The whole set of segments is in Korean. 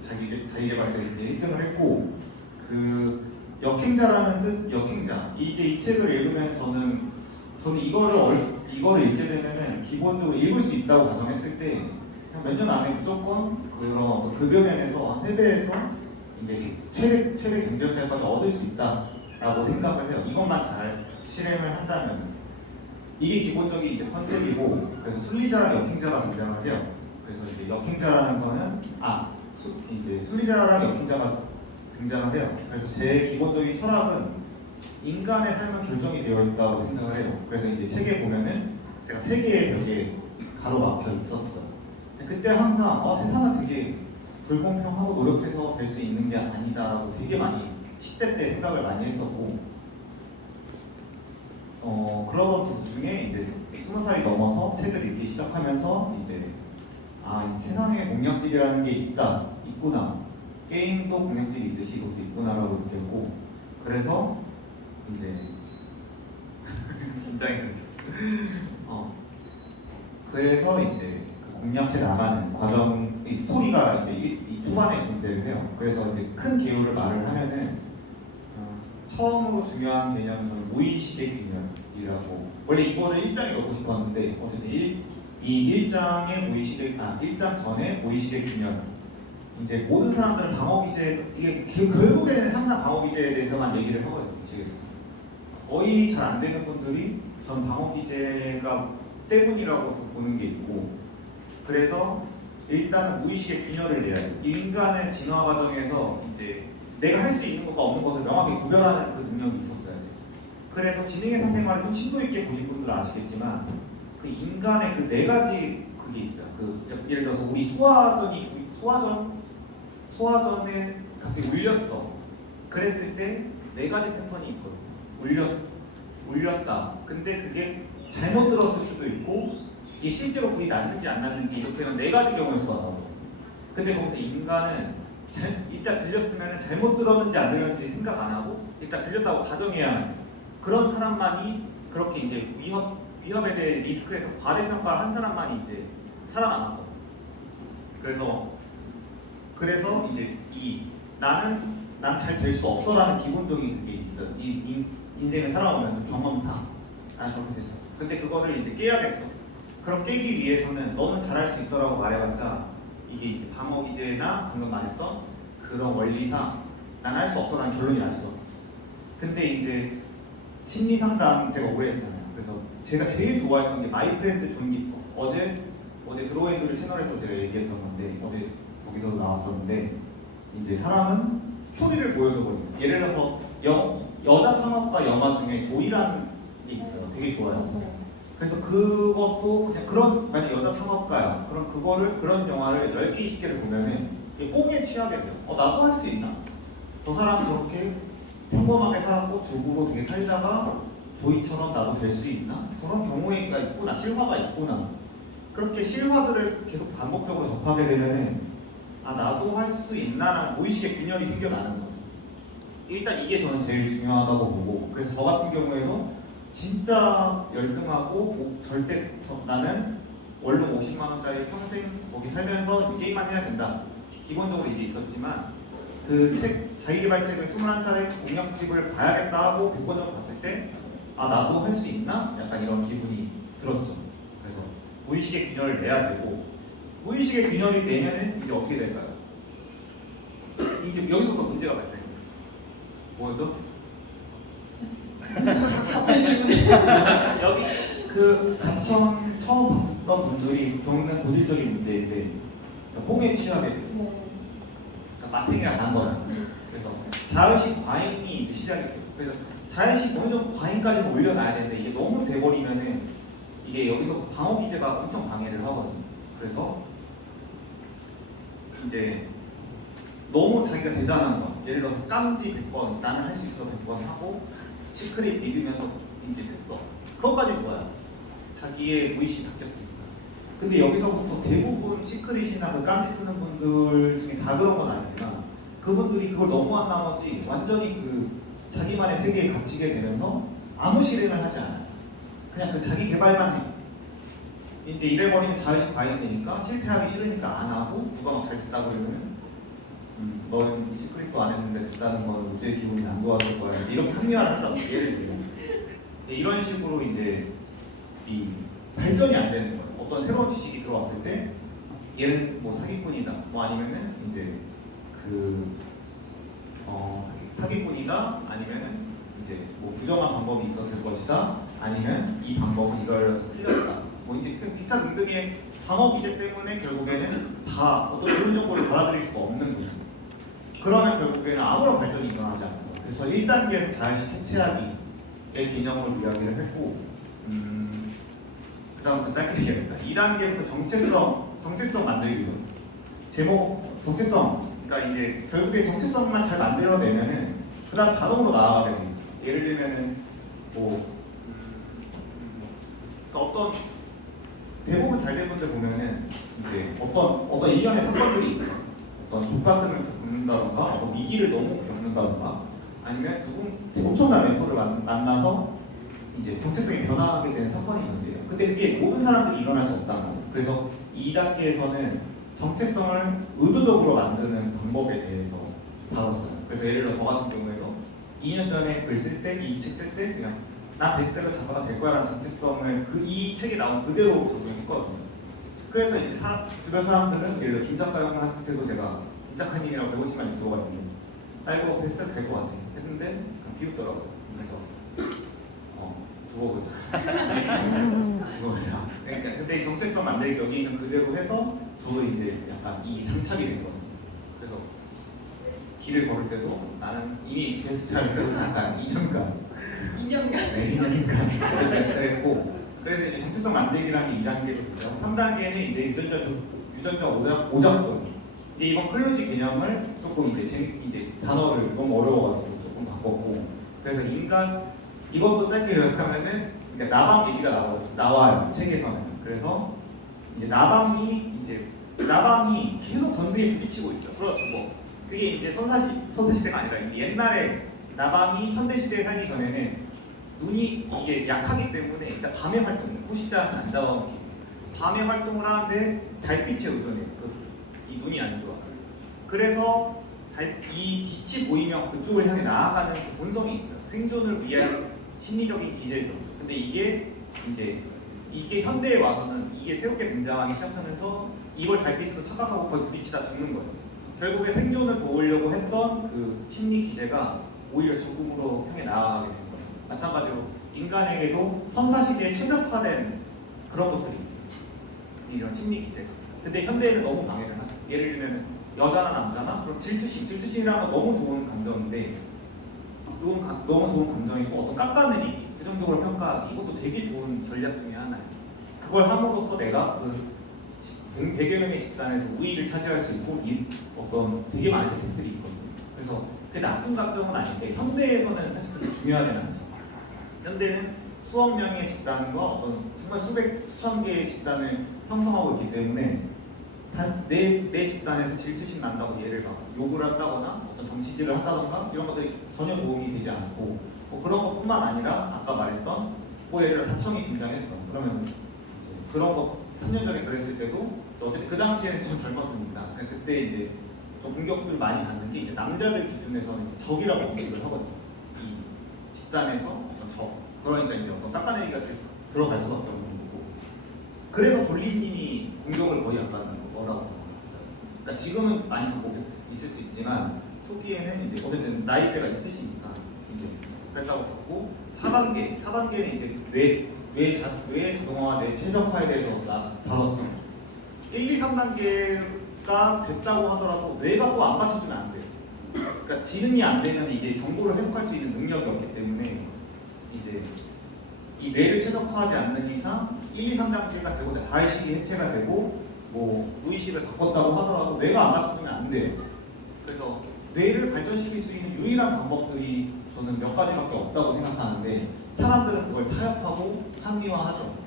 자기 개발 때 이제 1등을 했고 그 역행자라는 뜻 역행자 이제 이 책을 읽으면 저는 이거를 읽게 되면은 기본적으로 읽을 수 있다고 가정했을 때 몇 년 안에 무조건 그런 어떤 급여 면에서 한 3배에서 이제 최대 경쟁자까지 얻을 수 있다라고 생각을 해요. 이것만 잘 실행을 한다면 이게 기본적인 이제 컨셉이고 그래서 순리자랑 역행자가 등장을 해요. 그래서 이제 역행자라는 거는 이제 순리자랑 역행자가 등장을 해요. 그래서 제 기본적인 철학은 인간의 삶은 결정이 되어 있다고 생각을 해요. 그래서 이제 책에 보면은 제가 3개의 벽에 가로막혀 있었어요. 그때 항상 세상은 되게 불공평하고 노력해서 될 수 있는 게 아니다라고 되게 많이 10대 때 생각을 많이 했었고 그러던 도중에 이제 20살이 넘어서 책을 읽기 시작하면서 이제 이 세상에 공약집이라는 게 있구나. 게임도 공약집이 있듯이 이것도 있구나라고 느꼈고 그래서 이제 긴장이 되죠. 그래서 이제 그 공략해 나가는 과정, 이 스토리가 이제 이 초반에 존재를 해요. 그래서 이제 큰 개요를 말을 하면은 처음으로 중요한 개념은 저는 무의식의 균열이라고 원래 이거를 1장에 넣고 싶었는데 어쨌든 이 1장 전에 무의식의 균열 이제 모든 사람들은 방어 기제 이게 결국에는 항상 방어 기제에 대해서만 얘기를 하거든요. 지금 거의 잘 안 되는 분들이 전 방어 기제가 때문이라고 보는 게 있고 그래서 일단은 무의식의 균열을 내야 돼요. 인간의 진화 과정에서 이제 내가 할 수 있는 것과 없는 것을 명확히 구별하는 그 능력이 있었어야 돼요. 그래서 지능의 사생활을 좀 심도 있게 보신 분들은 아시겠지만 그 인간의 그 4가지 그게 있어요. 예를 들어서 우리 소화전에 갑자기 울렸어. 그랬을 때 4가지 패턴이 있거든요. 울렸다. 근데 그게 잘못 들었을 수도 있고 이게 실제로 불이 났는지 안 났는지 이렇게는 4가지 경우의 수가 나오거든요. 근데 거기서 인간은 일단 들렸으면 잘못 들었는지 안 들렸는지 생각 안 하고 일단 들렸다고 가정해야 하는 그런 사람만이 그렇게 이제 위협에 대해 리스크에서 과대평가를 한 사람만이 이제 살아남았거든요. 그래서 이제 나는 잘 될 수 없어라는 기본적인 그게 있어요. 인생을 살아오면서 경험상 나는 저렇게 됐어. 근데 그거를 이제 깨야겠죠. 그럼 깨기 위해서는 너는 잘할 수 있어라고 말해봤자 이게 이제 방어 기제나 방금 말했던 그런 원리상 난 할 수 없어라는 결론이 날 수 없어. 근데 이제 심리 상담 제가 오래 했잖아요. 그래서 제가 제일 좋아했던 게 마이 프렌드 존 기퍼. 어제 드로앤드를 채널에서 제가 얘기했던 건데 어제 거기서도 나왔었는데 이제 사람은 스토리를 보여주거든요. 예를 들어서 여자 창업가 영화 중에 조이라는 게 있어요. 되게 좋아요. 그래서 그것도 그냥 만약 여자 창업가야. 그럼 그런 영화를 10개, 20개를 보면은 뽕에 취하게 돼요. 나도 할 수 있나? 저 사람 저렇게 평범하게 살았고 주부로 되게 살다가 조이처럼 나도 될 수 있나? 저런 경우가 있구나. 실화가 있구나. 그렇게 실화들을 계속 반복적으로 접하게 되면은 나도 할 수 있나? 무의식의 균열이 생겨나는 거죠. 일단 이게 저는 제일 중요하다고 보고 그래서 저 같은 경우에도 진짜 열등하고 나는 월급 50만 원짜리 평생 거기 살면서 게임만 해야 된다. 기본적으로 이게 있었지만 그 자기개발 책을 21살에 공략집을 봐야겠다 하고 100권 정도 봤을 때 나도 할 수 있나? 약간 이런 기분이 들었죠. 그래서 무의식의 균열을 내야 되고 무의식의 균열이 내면은 이제 어떻게 될까요? 이제 여기서부터 문제가 발생해요. 뭐죠? 갑자기 질문. 여기 그 가청 처음 봤던 분들이 겪는 고질적인 문제인데 뽕에 취하게 돼요. 마탱이가 난 거야. 그래서 자의식 과잉이 이제 시작이 돼요. 그래서 자의식 어느 정도 과잉까지는 올려놔야 되는데 이게 너무 돼버리면은 이게 여기서 방어 기제가 엄청 방해를 하거든요. 그래서 이제 너무 자기가 대단한 거. 예를 들어서 깜지 100번 나는 할 수 있어 100번 하고 시크릿 믿으면서 이제 했어. 그것까지 좋아요. 자기의 무의식이 바뀌었으니까. 근데 여기서부터 대부분 시크릿이나 그 깜지 쓰는 분들 중에 다 그런 건 아니지만 그분들이 그걸 너무한 나머지 완전히 그 자기만의 세계에 갇히게 되면서 아무 실행을 하지 않아요. 그냥 그 자기 개발만 해. 이제 이래버리면 자의식 과잉이 되니까 실패하기 싫으니까 안 하고 누가 막 잘 됐다 그러면 너는 시크릿도 안 했는데 됐다는 건 이제 기분이 안 좋아질 거야. 이렇게 합리화를 한다고 예를 들면 이런 식으로 이제 이 발전이 안 되는 거예요. 어떤 새로운 지식이 들어왔을 때 얘는 뭐 사기꾼이다, 뭐 아니면은 이제 사기꾼이다, 아니면은 이제 뭐 부정한 방법이 있었을 것이다, 아니면 이 방법은 이거여서 틀렸다. 뭐 이제 기타 등등의 방어 기제 때문에 결국에는 다 어떤 좋은 정보를 받아들일 수가 없는 거죠. 그러면 결국에는 아무런 발전이 일어나지 않고, 그래서 1단계에서 자의식 해체하기의 개념을 이야기를 했고, 그 다음부터 짧게 얘기합니다. 2단계부터 정체성 만들기죠. 제목 정체성, 그러니까 이제 결국에 정체성만 잘 만들어내면은 그 다음 자동으로 나아가게 돼 있어요. 예를 들면은 그러니까 어떤 대부분 잘 된 분들 보면은 이제 어떤 일련의 사건들이 있어요. 어떤 족같음을 겪는다던가, 어떤 위기를 너무 겪는다던가, 아니면 엄청난 멘토를 만나서 이제 정체성이 변화하게 되는 사건이 있는데요. 근데 그게 모든 사람들이 일어날 수 없다는 거예요. 그래서 2단계에서는 정체성을 의도적으로 만드는 방법에 대해서 다뤘어요. 그래서 예를 들어 저 같은 경우에도 2년 전에 글 쓸 때, 이 책 쓸 때 그냥 나 베스트셀러 작가가 될 거야라는 정체성을 이 책에 나온 그대로 적용했거든요. 그래서 이제 주변 사람들은 예를 들어 김 작가 형한테도 제가 김 작가님이라고 150만 들어갔는데 나 이거 베스트셀러 될 것 같아 했는데 그냥 비웃더라고요. 그래서 두고 보자. 그러니까 근데 정체성 만들기 여기 있는 그대로 해서 저도 이제 약간 이 장착이 된 거죠. 그래서 길을 걸을 때도 나는 이미 베스트셀러를 들어서 잠깐 2년간 네, 2년간 그랬고, 그래서 이제 정체성 만들기라는 게 2단계로 있고요. 3단계는 이제 유전자 오작동. 이제 이번 클로지 개념을 조금 이제 단어를 너무 어려워가지고 조금 바꿨고, 그래서 이것도 짧게 요약하면은 이제 나방 얘기가 나와요 책에서는. 그래서 이제 나방이 계속 전등에 부딪히고 있어. 그러다 죽어. 그게 이제 선사시대가 아니라 이제 옛날에 나방이 현대시대에 살기 전에는 눈이 이게 약하기 때문에 일단 밤에 활동해요. 호시자는 안 잡아먹기. 밤에 활동을 하는데 달빛에 의존해요. 이 눈이 안 좋아. 그래서 이 빛이 보이면 그쪽을 향해 나아가는 본성이 있어요. 생존을 위한 심리적인 기제죠. 근데 이게 현대에 와서는 이게 새롭게 등장하기 시작하면서 이걸 달빛으로 착각하고 거의 부딪히다 죽는 거예요. 결국에 생존을 도우려고 했던 그 심리 기제가 오히려 죽음으로 향해 나아가게 됩니다. 마찬가지로 인간에게도 선사시대에 최적화된 그런 것들이 있어요. 이런 심리 기제가. 근데 현대에는 너무 방해를 하죠. 예를 들면 여자나 남자나 그런 질투심이라는 건 너무 좋은 감정인데 너무 좋은 감정이고 어떤 깎아내리기, 부정적으로 평가하기 이것도 되게 좋은 전략 중에 하나예요. 그걸 함으로써 내가 그 100여 명의 집단에서 우위를 차지할 수 있고 어떤 되게 많은 혜택들이 있거든요. 그래서 그게 나쁜 감정은 아닌데 현대에서는 사실 그게 중요하지 않죠. 현대는 수억 명의 집단과 어떤 정말 수천 개의 집단을 형성하고 있기 때문에 내 집단에서 질투심 난다고 예를 들어 욕을 한다거나 어떤 정치질을 한다거나 이런 것들이 전혀 도움이 되지 않고 그런 것뿐만 아니라 아까 말했던 예를 들어 사청이 등장했어. 그러면 이제 그런 거 3년 전에 그랬을 때도 어쨌든 그 당시에는 좀 젊었으니까 그때 이제 좀 공격을 많이 받는 게 이제 남자들 기준에서는 적이라고 인식을 하거든요. 이 집단에서 어떤 적. 그러니까 이제 어떤 깎아내기가 들어갈 수밖에 없는 거고. 그래서 졸리님이 공격을 거의 안 받는 거라고 생각했어요. 그러니까 지금은 많이 갖고 있을 수 있지만 초기에는 이제 어쨌든 나이대가 있으시니까 이제 그랬다고 봤고 4단계는 이제 뇌 자동화와 뇌 최적화에 대해서 다뤘죠. 1, 2, 3단계가 됐다고 하더라도 뇌가 또 안 받쳐주면 안 돼요. 그러니까 지능이 안 되면 이게 정보를 해석할 수 있는 능력이 없기 때문에 이제 이 뇌를 최적화하지 않는 이상 1, 2, 3단계가 되고 다의식이 해체가 되고 뭐 무의식을 바꿨다고 하더라도 뇌가 안 받쳐주면 안 돼요. 그래서 뇌를 발전시킬 수 있는 유일한 방법들이 저는 몇 가지밖에 없다고 생각하는데 사람들은 그걸 타협하고 합리화하죠.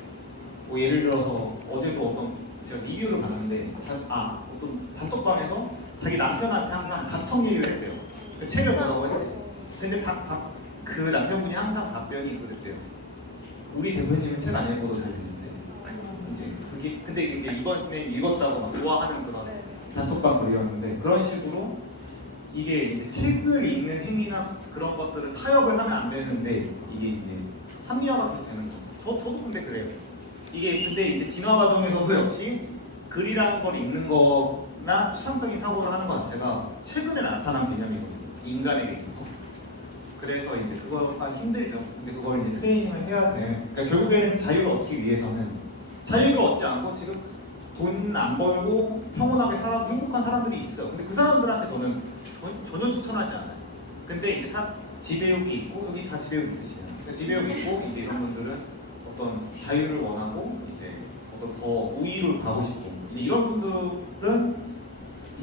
뭐 예를 들어서 어제도 제가 리뷰를 봤는데 어떤 단톡방에서 자기 남편한테 항상 자청 얘기를 했대요. 그 책을 보라고 했대요. 근데 그 남편분이 항상 답변이 그랬대요. 우리 대표님은 책 안 읽어도 잘 되는데 이제 근데 이제 이번에 읽었다고 막 좋아하는 그런 단톡방 글이었는데 그런 식으로 이게 이제 책을 읽는 행위나 그런 것들을 타협을 하면 안 되는데 이게 이제 합리화가 그렇게 되는 거죠. 저도 근데 그래요. 이게 근데 이제 진화 과정에서도 역시 글이라는 걸 읽는 거나 추상적인 사고를 하는 것 자체가 최근에 나타난 개념이거든요. 인간에게 있어서. 그래서 이제 그거가 힘들죠. 근데 그걸 이제 트레이닝을 해야 돼. 그러니까 결국에는 자유를 얻기 위해서는 자유를 얻지 않고 지금 돈 안 벌고 평온하게 살아도 행복한 사람들이 있어요. 근데 그 사람들한테 저는 전혀 추천하지 않아요. 근데 이제 지배욕이 있고 여기 다 지배욕 있으시잖아요. 그러니까 지배욕이 있고 이제 이런 분들은 어떤 자유를 원하고 이제 어떤 더 우위를 가고 싶고 이제 이런 분들은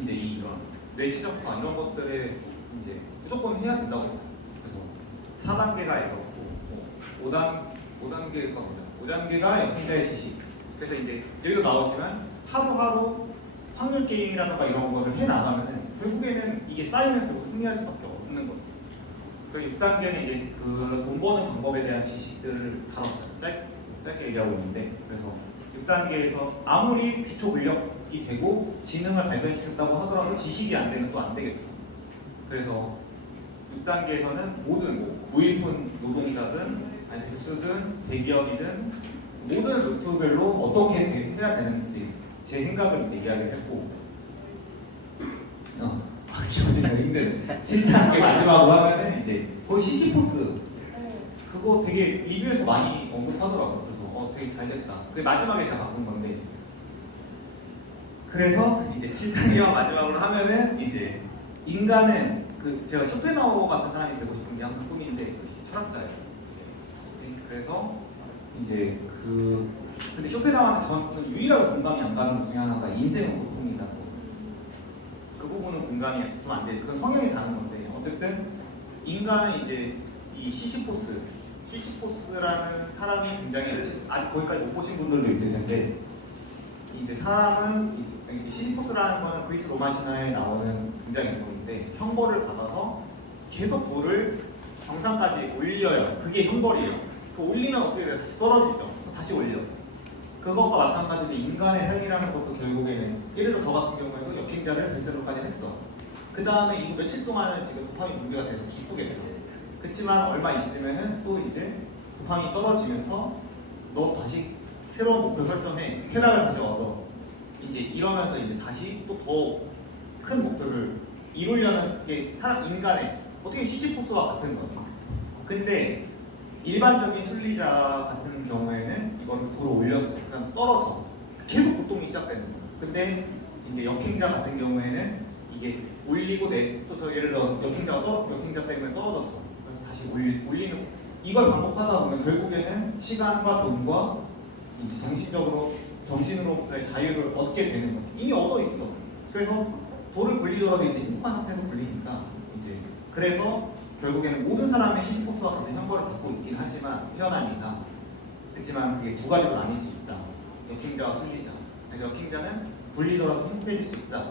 이제 이런 뇌치적화 이런 것들에 이제 무조건 해야 된다고 해요. 그래서 4단계가 이렇고 5단계가 뭐죠? 5단계가 역행자의 지식. 그래서 이제 여기도 나오지만 하루하루 확률 게임이라든가 이런 거를 해 나가면은 결국에는 이게 쌓이면 결국 승리할 수밖에 없는 거죠. 그 6단계는 이제 그 돈 버는 방법에 대한 지식들을 다뤘어요. 짧게 얘기하고 있는데 그래서 6단계에서 아무리 기초 근력이 되고 지능을 발전시켰다고 하더라도 지식이 안 되면 또 안 되겠죠. 그래서 6단계에서는 모든 뭐 무일푼 노동자든 아니 백수든 대기업이든 모든 루트별로 어떻게 해야 되는지 제 생각을 이제 이야기를 했고 기어지기가 힘든 7단계 마지막으로 하면은 이제 거의 시시포스 그거 되게 리뷰에서 많이 언급하더라고요. 그래서 되게 잘 됐다. 그게 마지막에 제가 바꾼 건데 그래서 이제 7단계와 마지막으로 하면은 이제 인간은 그 제가 쇼펜하우어 같은 사람이 되고 싶은 게 항상 꿈인데 그 철학자예요. 그래서 이제 근데 쇼펜하우어한테 저는 유일하게 공감이 안 가는 것 중에 하나가 인생은 고통이라고. 그 부분은 공감이 좀 안 돼. 그건 성향이 다른 건데 어쨌든 인간은 이제 이 시시포스라는 사람이 굉장히 아직 거기까지 못 보신 분들도 있을 텐데 이제 사람은 시시포스라는 거는 그리스 로마 신화에 나오는 굉장히 인물인데 형벌을 받아서 계속 돌을 정상까지 올려요. 그게 형벌이에요. 그 올리면 어떻게 돼요? 다시 떨어지죠. 다시 올려. 그것과 마찬가지로 인간의 삶이라는 것도 결국에는 예를 들어 저 같은 경우에도 역행자를 뱃세로까지 했어. 그 다음에 이 며칠 동안은 지금 도파민 분비가 돼서 기쁘겠죠. 그렇지만 얼마 있으면은 또 이제 도파민이 떨어지면서 너 다시 새로운 목표 설정해. 쾌락을 다시 얻어. 이제 이러면서 이제 다시 또 더 큰 목표를 이루려는 게 인간의 어떻게 시시포스와 같은 거죠. 근데 일반적인 순리자 같은 경우에는 이걸 돌을 올려서 그냥 떨어져. 계속 고통이 시작되는 거예요. 근데 이제 역행자 같은 경우에는 이게 올리고 또 예를 들어 역행자 때문에 떨어졌어. 그래서 다시 올리는 이걸 반복하다 보면 결국에는 시간과 돈과 이제 정신으로부터의 자유를 얻게 되는 거죠. 이미 얻어 있어. 그래서 돌을 굴리더라도 이제 행복한 상태에서 굴리니까 이제 그래서 결국에는 모든 사람의 시시포스와 같은 형벌을 받고 있긴 하지만 태어난 이상 그렇지만 그게 두 가지로 나뉠 수 있다. 역행자와 순리자. 그래서 역행자는 굴리더라도 행복해질 수 있다.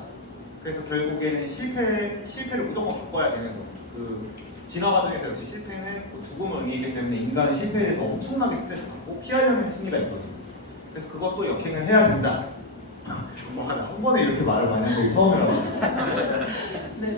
그래서 결국에는 실패를 무조건 바꿔야 되는 거예요. 그 진화 과정에서 역시 실패는 죽음을 의미하기 때문에 인간은 실패에 대해서 엄청나게 스트레스 받고 피하려는 심리가 있거든요. 그래서 그것도 역행을 해야 된다. 한 번에 이렇게 말을 많이 한 적이 처음이라고. 네,